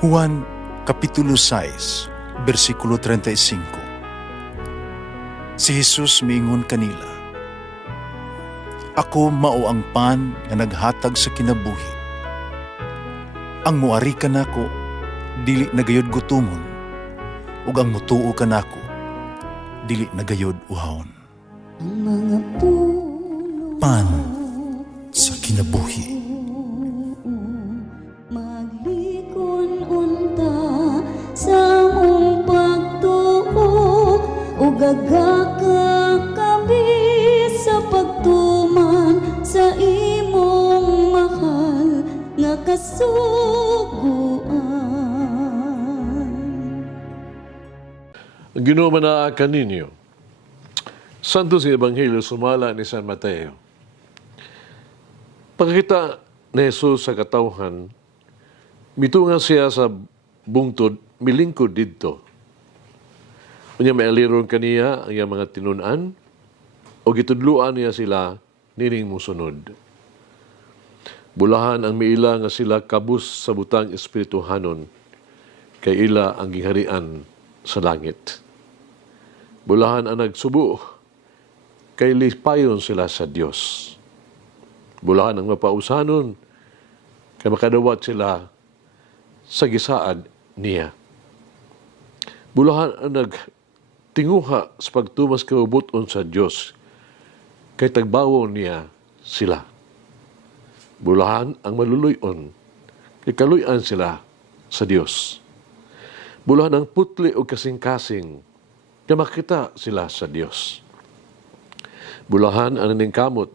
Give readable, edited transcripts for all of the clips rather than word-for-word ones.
Juan Kapitulo 6, versikulo 35. Si Jesus miingon kanila, "Ako mao ang pan nga naghatag sa kinabuhi. Ang muari kanako dili nagayod gutomon, ug ang mutuo kanako dili nagayod uhawon." Ang mga puno Pan sa kinabuhi. maglikon unta sa mong pagtuo ug gagaka kami sa pagtuman sa imong mahal nga kasuguan. Ang Ginoo manaakan ninyo. Santo si Ebanghelyo sumala ni San Mateo. Pagkita ni Jesus sa katawhan, mitunga siya sa bungtod, milingkod didto. Unya may aliron kaniya ang iyang mga tinunan, o gitudluan niya sila nining musunod. Bulahan ang miila nga sila kabus sa butang espirituhanon, kay ila ang giharian sa langit. Bulahan ang nagsubo, kay lipayon sila sa Dios. Bulahan ang mapausanon, kay makadawat sila sa gisaad niya. Bulahan ang nagtinguha sa pagtumas kaubuton sa Dios, kay tagbawon niya sila. Bulahan ang maluluyon, kay kaluyan sila sa Dios. Bulahan ang putli o kasing-kasing, kay makita sila sa Dios. Bulahan ang naningkamot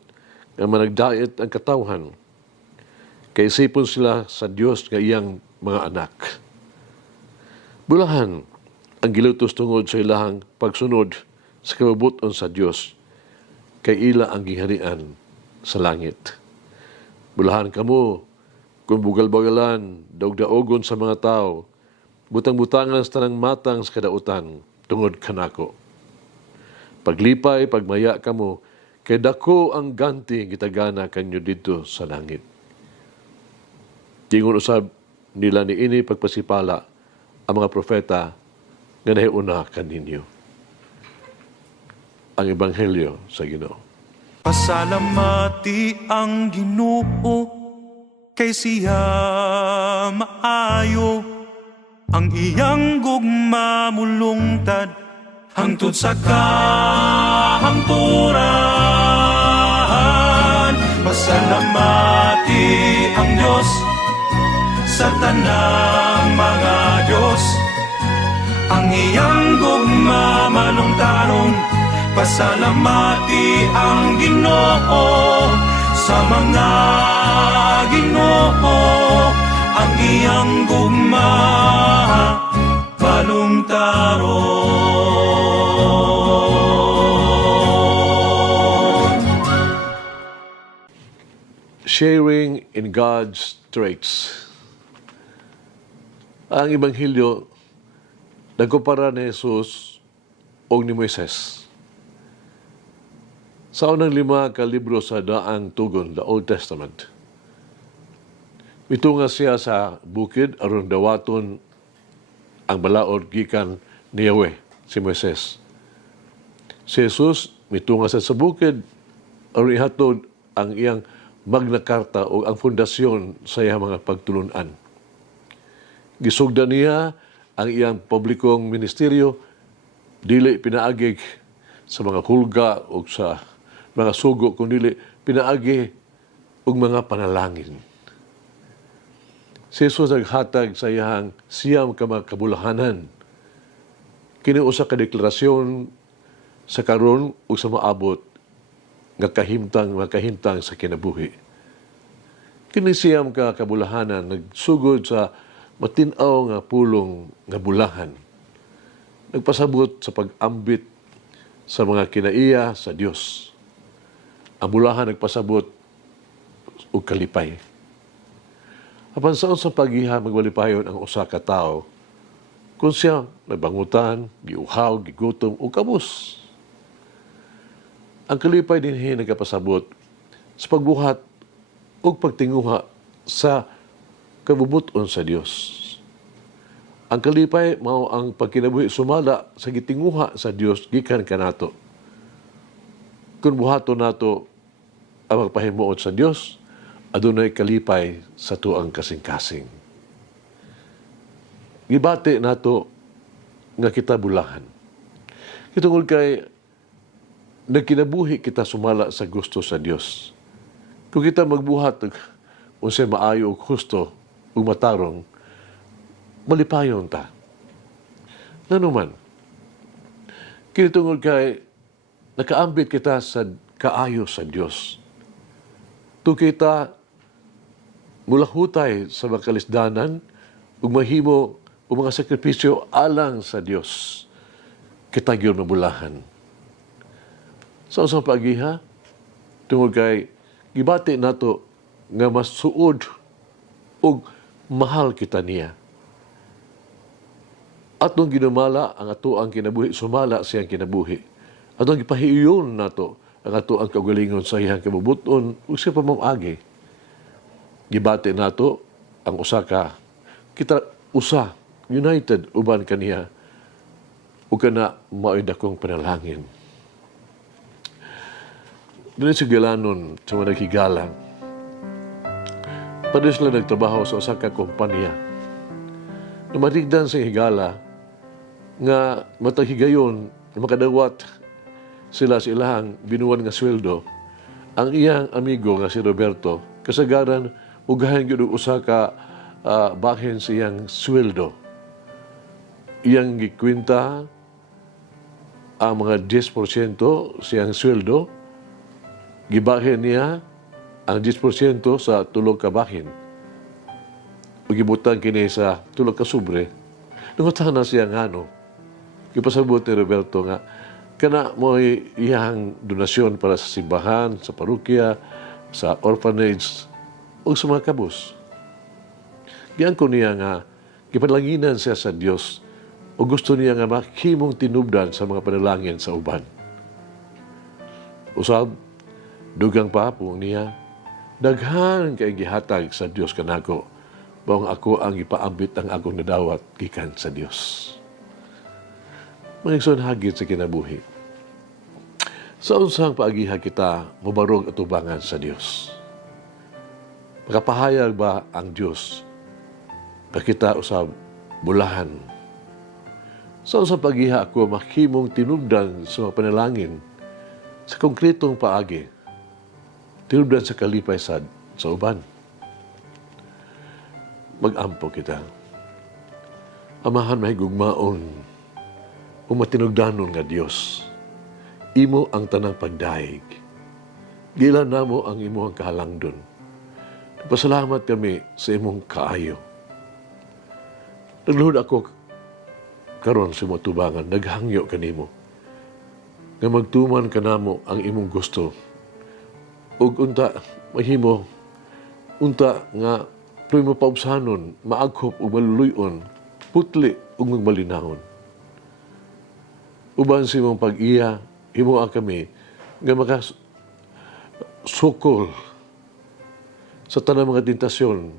nga managdait ang katawhan, kay isipon sila sa Dios nga iyang mga anak. Bulahan ang gilutos tungod sa ilahang pagsunod sa kabubuton sa Dios, kay ila ang giharian sa langit. Bulahan kamo kung bugal-bagalan, daog-daogon sa mga tao, butang-butangan sa tanang matang sa kadautan tungod kanako. Paglipay, pagmaya kamo, kay dako ang ganti gitagana kanyo dito sa langit. Tingon usab nila ni ini pagpasipala ang mga propeta nga nahiuna kaninyo. Ang Ebanghelyo sa Ginoo. Pasalamati ang Ginoo, kay siya maayo, ang iyang gugma mulungtad hangtod sa kahangturan. Pasalamati ang Diyos sa tanang mga Diyos, ang iyang gugma malungtaron. Pasalamati ang Ginoo sa mga Ginoo, ang iyang gugma balungtaron. Sharing in God's traits. Ang Ebanghelyo, nagkumpara ni Jesus o ni Moises. Sa unang 5 ka libro sa Daang Tugon, the Old Testament, mitunga siya sa bukid aron dawaton ang balaod gikan ni Yahweh, si Moises. Si Jesus mitunga sa bukid aron ihatod ang iyang Magna Carta o ang fundasyon sa iyang mga pagtulunan. Gisugdan niya ang iyang publikong ministeryo, dili pinaagig sa mga hulga o sa mga sugo, kundi pinaagi og mga panalangin. Si Jesus naghatag sa iyang siyam ka mga kabulahanan. Kini usa ka deklarasyon sa karon ug sa maabot nga makahimtang sa kinabuhi. Kini siyam ka kabulahanan nagsugod sa matin-aw nga pulong nga bulahan. Nagpasabot sa pag-ambit sa mga kinaiya sa Dios. Ang bulahan nagpasabot og kalipay. Apan saon sa paghiha magwalipayon ang usa ka tawo kung siya nagbangutan, giuhaw, gigutom o kabus. Ang kalipay dinhi nagapasabot sa pagbuhat o pagtinguha sa kabubuton sa Dios. Ang kalipay mao ang pagkinabuhi sumala sa gitinguha sa Dios gikan kanato. Kung buhaton nato ang magpahimuot sa Dios, adunay kalipay sa tuang kasing-kasing. Gibati nato nga kita bulahan. Kitungod kay nagkinabuhi kita sumala sa gusto sa Dios. Kung kita magbuhat unsay maayo ug husto ug matarong, malipayon ta. Nanuman, kinitungod kay nakaambit kita sa kaayo sa Dios. Tu kita mulahutay sa mga kalisdanan ug mahimo o mga sakripisyo alang sa Dios. Kita gyud mabulahan. Sa usang pagiha, tungod kay gibati nato nga mas suod ug mahal kita niya. Atong ginumala ang ato ang kinabuhi, sumala siyang kinabuhi. Atong gipahiyon nato ang ato ang kaugalingon sa iyang kabubuton ug siya pamamagi. Gibati nato ang usa ka kita usa united uban kaniya ug kana mao'y dakong panalangin. Dili sa gilanon sa mga naghigalang. Padre sila nagtrabaho sa usa ka kompanya. Namatigdan sa higala nga matag higayon makadawat sila sa ilahang binuwan nga sweldo. Ang iyang amigo nga si Roberto kasagaran ugahan gyud usa ka bahin sa iyang sweldo. Iyang gikwenta ang mga 10% siyang sweldo, gibahin niya ang 10% sa tulog ka bahin. O gibutang kini sa tulog ka sobre. Nungutan na siya nga ipasabot ni Roberto nga kana mo iyang donasyon para sa simbahan, sa parokya, sa orphanage, o sa mga kabus. Giyan ko niya nga gipanlanginan siya sa Dios o gusto niya nga maghimong tinubdan sa mga panalangin sa uban. Usab, dugang papong niya, daghan kay gihatag sa Dios kanako, bawang ako ang ipaambit ang akong nadawat gikan sa Dios. Mga hagit sa kinabuhi. Sa unsang paagiha kita, mabarog at ubangan sa Dios. Makapahayag ba ang Dios na kita usab bulahan? Sa unsang paagiha ako maghimong tinubdan sa mga panalangin sa konkretong paagi. Tinubdan sa kalipay sa uban. Mag-ampo kita. Amahan mahigugmaon o matinugdanon nga Dios. Imo ang tanang pagdaig. Gilan namo ang imong kahalangdon. Pasalamat kami sa imong kaayo. Nagluhod ako karon sa imong tubangan, naghangyo kanimo. Nga magtuman kanamo ang imong gusto. Ug unta mahimo unta nga tuloy mo paubsanon, maagkop ug maluluyon, putli ug magmalinahon. Uban sa imong pag-iya, himuha kami nga makasukol sa tanang mga tentasyon,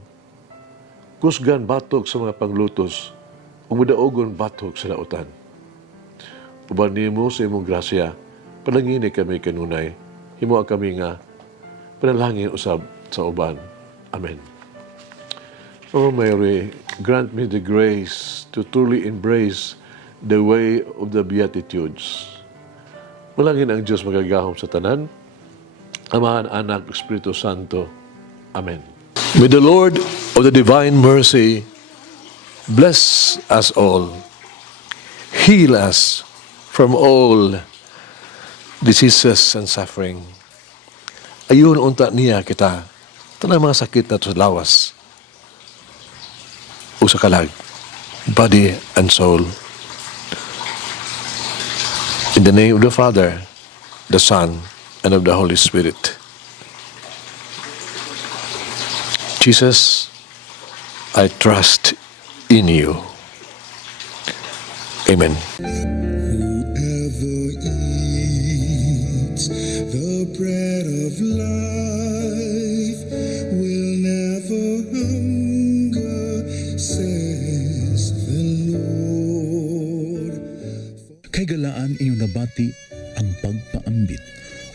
kusgan batok sa mga panglutos, ug mudaogon batok sa lautan. Uban nimo sa imong grasya, panangini kami kanunay, himuha kami nga panalangin usab sa uban. Amen. O Mary, grant me the grace to truly embrace the way of the Beatitudes. Malangin ang Diyos magagahom sa tanan, Amahan, Anak, Espiritu Santo. Amen. May the Lord of the divine mercy bless us all, heal us from all diseases and suffering. Ayun unta niya kita, tanang mga sakit na sa lawas, o sa kalag, body and soul. In the name of the Father, the Son, and of the Holy Spirit. Jesus, I trust in you. Amen. Whoever eats the bread of life will never hunger, says the Lord. Kay galaan inyong nabati ang pagpaambit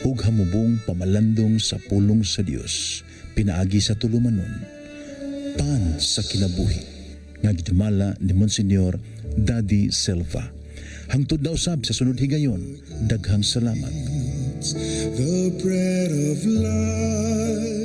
ug hamubong pamalandong sa pulong sa Dios pinaagi sa tulumanon. Pan sa kinabuhi nga gidumala ni Monsignor Daddy Silva. Hangtod na usab sa sunod higayon, daghang salamat. The bread of life.